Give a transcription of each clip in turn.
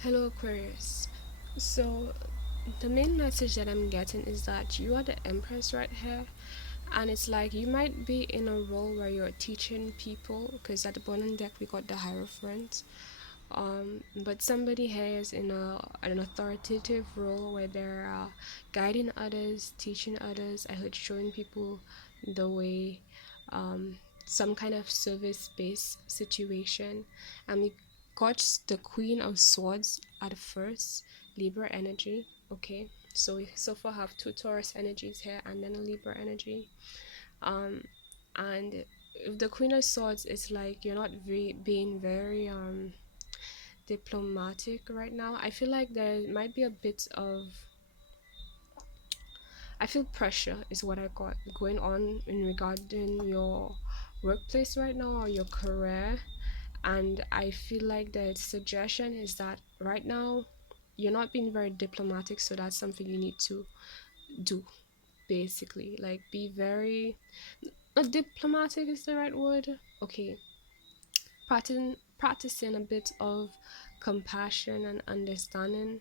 Hello, Aquarius. So, the main message that I'm getting is that you are the Empress right here, and it's like you might be in a role where you're teaching people, because at the bottom deck we got the Hierophant. But somebody here is in an authoritative role where they're guiding others, teaching others. I heard showing people the way, some kind of service-based situation, and we got the Queen of Swords at first, Libra energy. Okay, so we so far have two Taurus energies here and then a Libra energy. Um, and if the Queen of Swords is like you're not being very diplomatic right now. I feel like there might be a bit of, I feel pressure is what I got going on in regarding your workplace right now or your career. And I feel like the suggestion is that right now you're not being very diplomatic, so that's something you need to do, basically. Like, be very, not diplomatic is the right word. Okay, practicing a bit of compassion and understanding,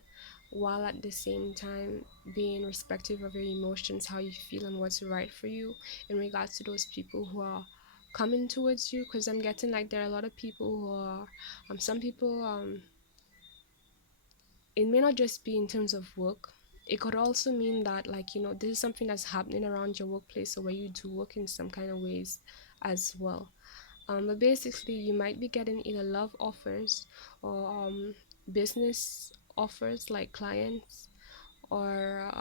while at the same time being respectful of your emotions, how you feel and what's right for you in regards to those people who are coming towards you. Because I'm getting like there are a lot of people who are some people, it may not just be in terms of work. It could also mean that, like, this is something that's happening around your workplace or where you do work in some kind of ways as well. But basically, you might be getting either love offers or business offers, like clients or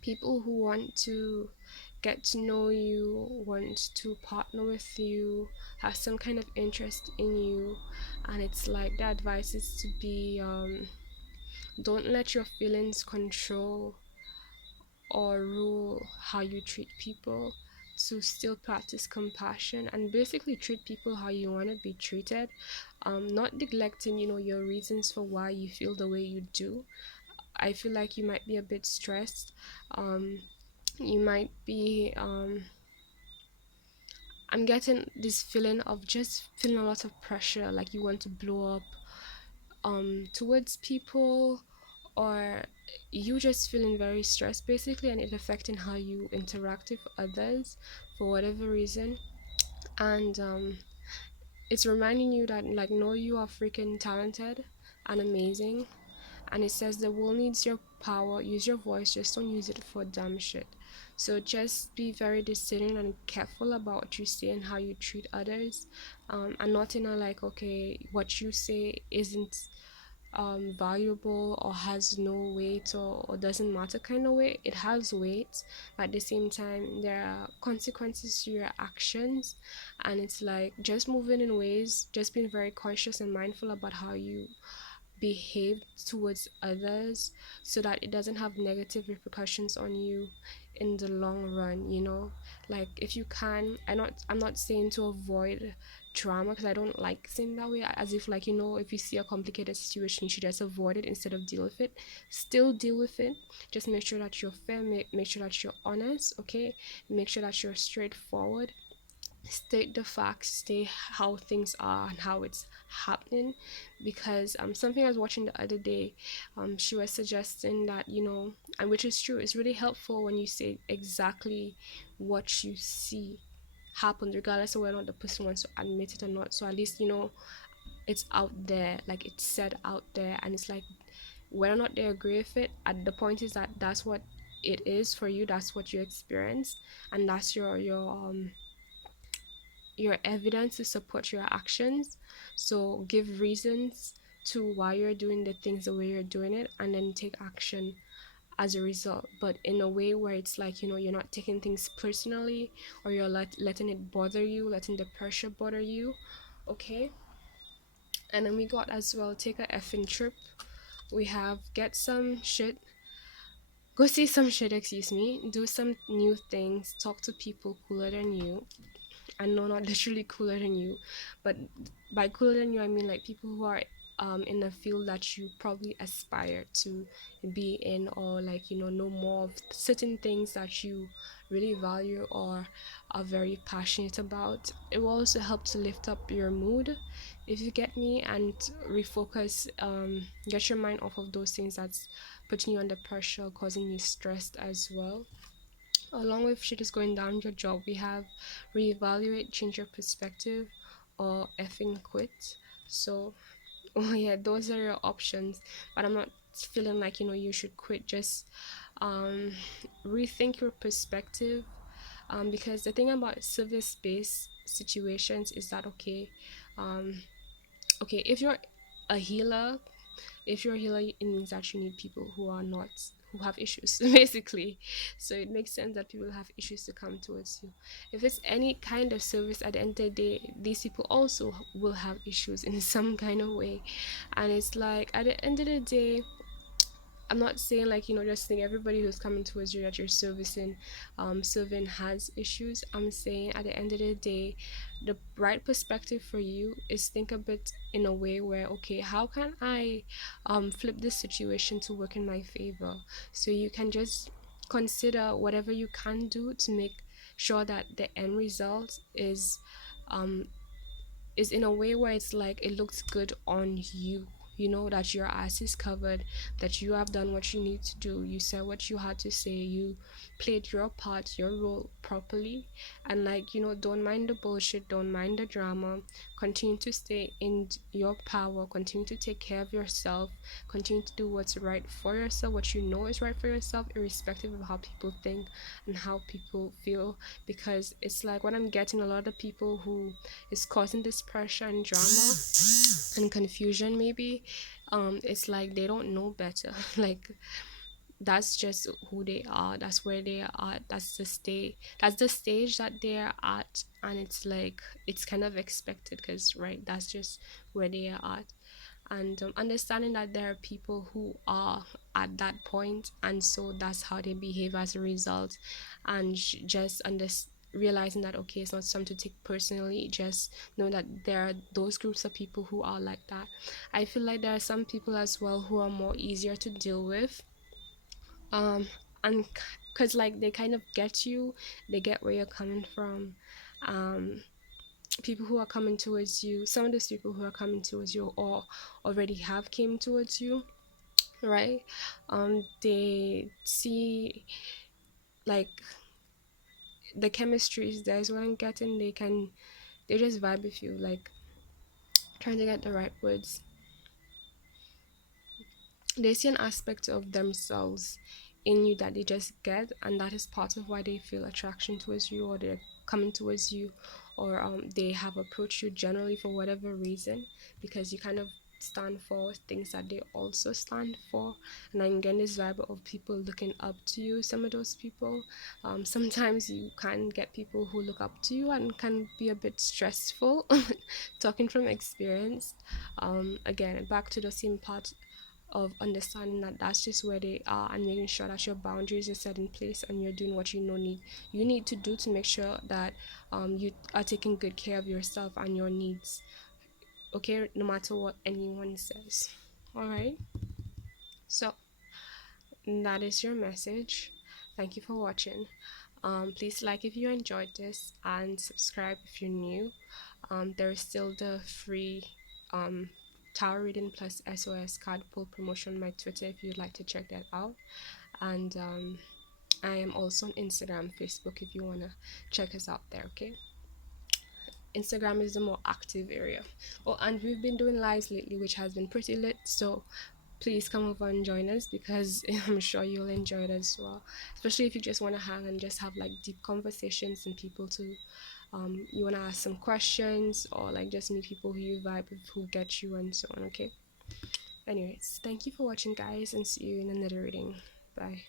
people who want to get to know you, want to partner with you, have some kind of interest in you. And it's like the advice is to be, don't let your feelings control or rule how you treat people, to still practice compassion and basically treat people how you want to be treated, not neglecting your reasons for why you feel the way you do. I feel like you might be a bit stressed. You might be, I'm getting this feeling of just feeling a lot of pressure, like you want to blow up towards people, or you just feeling very stressed basically, and it affecting how you interact with others for whatever reason. And it's reminding you that, like, no, you are freaking talented and amazing. And it says the world needs your power, use your voice, just don't use it for dumb shit. So just be very discerning and careful about what you say and how you treat others, and not in a like, okay, what you say isn't valuable or has no weight, or doesn't matter kind of way. It has weight, but at the same time there are consequences to your actions. And it's like just moving in ways, just being very conscious and mindful about how you behave towards others, so that it doesn't have negative repercussions on you in the long run. Like, if you can, I'm not saying to avoid drama, because I don't like saying that way, as if, like, if you see a complicated situation, you should just avoid it instead of deal with it. Still deal with it, just make sure that you're fair, make sure that you're honest, okay? Make sure that you're straightforward, state the facts, state how things are and how it's happening. Because something I was watching the other day, she was suggesting that, and which is true, it's really helpful when you say exactly what you see happen, regardless of whether or not the person wants to admit it or not. So at least it's out there, like it's said out there, and it's like whether or not they agree with it, at the point is that that's what it is for you, that's what you experience, and that's your evidence to support your actions. So give reasons to why you're doing the things the way you're doing it, and then take action as a result, but in a way where it's like, you're not taking things personally, or you're letting it bother you, letting the pressure bother you. Okay. And then we got as well, take a effing trip. We have get some shit, go see some shit, excuse me, do some new things, talk to people cooler than you. And no, not literally cooler than you, but by cooler than you I mean like people who are in a field that you probably aspire to be in, or like know more of certain things that you really value or are very passionate about. It will also help to lift up your mood, if you get me, and refocus, get your mind off of those things that's putting you under pressure, causing you stressed as well. Along with shit is going down your job, we have reevaluate, change your perspective, or effing quit. So, oh yeah, those are your options. But I'm not feeling like you should quit. Just um, rethink your perspective. Because the thing about service-based situations is that um, okay, if you're a healer, it means that you need people who have issues basically. So it makes sense that people have issues to come towards you. If it's any kind of service, at the end of the day, these people also will have issues in some kind of way. And it's like, at the end of the day, I'm not saying like just think everybody who's coming towards you that you're serving has issues. I'm saying at the end of the day, the right perspective for you is think a bit in a way where, okay, how can I flip this situation to work in my favor? So you can just consider whatever you can do to make sure that the end result um is in a way where it's like it looks good on you. That your ass is covered, that you have done what you need to do, you said what you had to say, you played your part, your role properly. And like, don't mind the bullshit, don't mind the drama, continue to stay in your power, continue to take care of yourself, continue to do what's right for yourself, what you know is right for yourself, irrespective of how people think and how people feel. Because it's like what I'm getting, a lot of people who is causing this pressure and drama and confusion, maybe it's like they don't know better. Like, that's just who they are, that's where they are at, that's the stage that they're at. And it's like it's kind of expected, because right, that's just where they are at. And understanding that there are people who are at that point, and so that's how they behave as a result. And just realizing that, okay, it's not something to take personally, just know that there are those groups of people who are like that. I feel like there are some people as well who are more easier to deal with, um and because like they kind of get you, they get where you're coming from. um People who are coming towards you, some of those people who are coming towards you or already have came towards you, right? They see like the chemistry is there, is what I'm getting. They just vibe with you, like trying to get the right words. They see an aspect of themselves in you that they just get, and that is part of why they feel attraction towards you, or they're coming towards you, or they have approached you generally for whatever reason, because you kind of stand for things that they also stand for. And I'm getting this vibe of people looking up to you. Some of those people, sometimes you can get people who look up to you and can be a bit stressful. Talking from experience, again, back to the same part of understanding that that's just where they are, and making sure that your boundaries are set in place and you're doing what you need to do to make sure that you are taking good care of yourself and your needs, okay, no matter what anyone says. All right, so that is your message. Thank you for watching. Please like if you enjoyed this, and subscribe if you're new. There is still the free um, Tower Reading plus SOS card pull promotion on my Twitter if you'd like to check that out. And I am also on Instagram, Facebook if you want to check us out there, okay? Instagram is the more active area. Oh, and we've been doing lives lately, which has been pretty lit. So please come over and join us, because I'm sure you'll enjoy it as well. Especially if you just want to hang and just have like deep conversations and people to you want to ask some questions, or like just meet people who you vibe with, who get you, and so on, okay? Anyways, thank you for watching, guys, and see you in another reading. Bye.